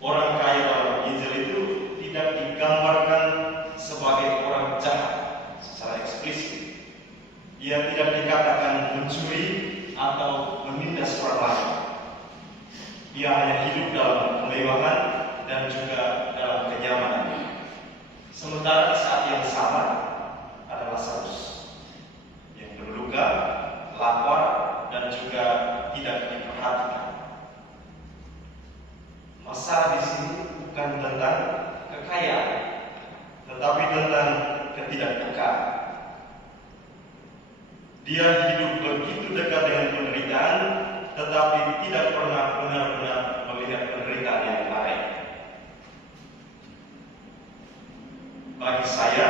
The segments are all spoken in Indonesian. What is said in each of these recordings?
Orang kaya dalam Injil itu tidak digambarkan sebagai orang jahat secara eksplisit. Ia tidak dikatakan mencuri atau menindas orang lain. Ia hanya hidup dalam kemewahan dan juga dalam kenyamanan. Sementara di saat yang sama ada Lazarus yang berluka, lapar, dan juga tidak diperhatikan. Masalah di sini bukan tentang kekayaan, tetapi tentang ketidakpekaan. Dia hidup begitu dekat dengan penderitaan, tetapi tidak pernah benar-benar melihat penderitaan yang lain. Bagi saya,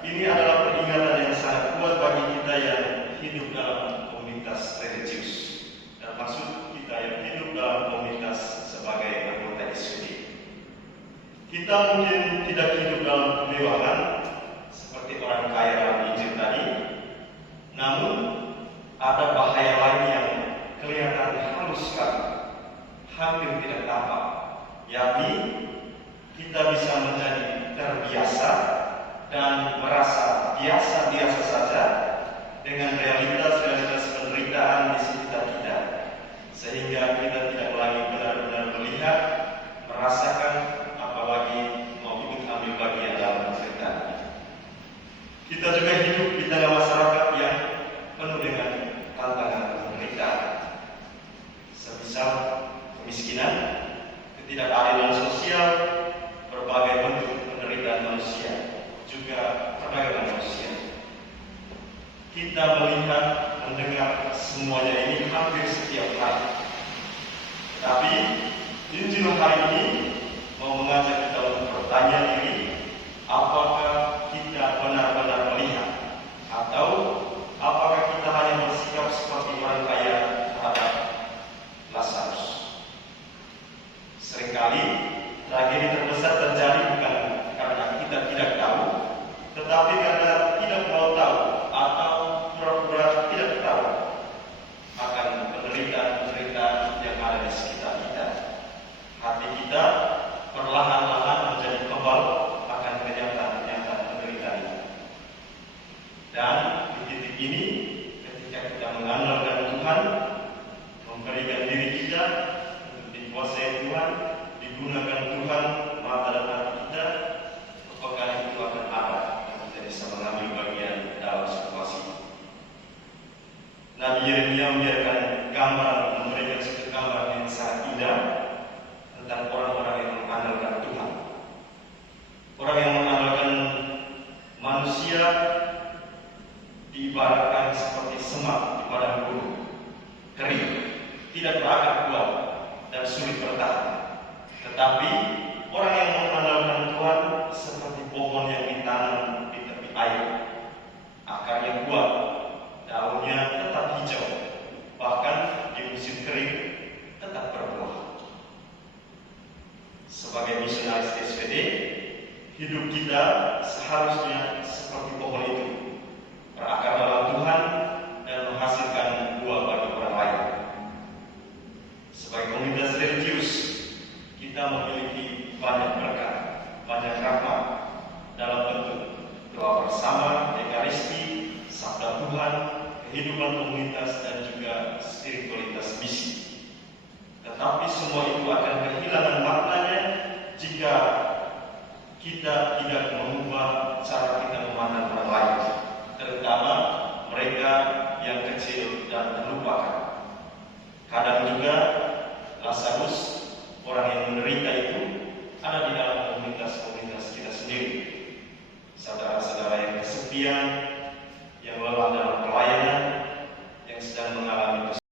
ini adalah peringatan yang sangat kuat bagi kita yang hidup dalam komunitas religius, termasuk kita yang hidup dalam komunitas sebagai anggota SVD. Kita mungkin tidak hidup dalam kemewahan seperti orang kaya dalam Injil tadi, namun ada bahaya lain yang kelihatan halus sekali, hampir tidak tampak, yakni kita bisa menjadi terbiasa dan merasa biasa-biasa saja dengan realitas-realitas penderitaan di sekitar kita, sehingga kita tidak lagi benar-benar melihat, merasakan, apalagi mau ikut ambil bagian dalam penderitaan. Kita juga hidup di tengah masyarakat yang penuh dengan tantangan penderitaan, semisal kemiskinan, ketidakadilan sosial, berbagai bentuk penderitaan manusia, juga perdagangan manusia. Kita melihat, mendengar semuanya ini hampir setiap hari. Tapi Injil hari ini mau mengajak kita untuk bertanya diri, apakah kita benar-benar melihat, atau apakah kita hanya bersikap seperti orang kaya terhadap Lazarus. Seringkali tragedi terbesar terjadi bukan karena kita tidak tahu, tetapi karena tidak mau tahu atau pura-pura tidak tahu akan penderitaan-penderitaan yang ada di sekitar kita. Hati kita perlahan-lahan menjadi kebal akan kenyataan-kenyataan penderitaan itu. Dan di titik ini, ketika kita mengandalkan Tuhan, memberikan diri kita untuk dikuasai Tuhan, digunakan Tuhan, mata dan hati kita, kepekaan itu akan ada dan kita bisa mengambil bagian dalam situasi itu. Nabi Yeremia memberikan gambar, memberikan satu gambar yang sangat indah tentang orang-orang yang mengandalkan Tuhan. Orang yang mengandalkan manusia diibaratkan seperti semak di padang gurun, kering, tidak berakar kuat dan sulit bertahan. Tetapi orang yang mengandalkan Tuhan seperti pohon yang ditanam di tepi air, akarnya kuat, daunnya tetap hijau, bahkan di musim kering tetap berbuah. Sebagai misionaris SVD, hidup kita seharusnya seperti pohon itu, berakar dalam Tuhan dan menghasilkan buah bagi orang lain. Sebagai komunitas religius, kita memiliki banyak berkat, banyak rahmat dalam bentuk doa bersama, ekaristi, sabda Tuhan, kehidupan komunitas, dan juga spiritualitas misi. Tetapi semua itu akan kehilangan maknanya jika kita tidak mengubah cara kita memandang orang lain, terutama mereka yang kecil dan terlupakan. Kadang juga Lazarus, orang yang menderita itu, ada di dalam komunitas-komunitas kita sendiri. Saudara-saudara yang kesepian,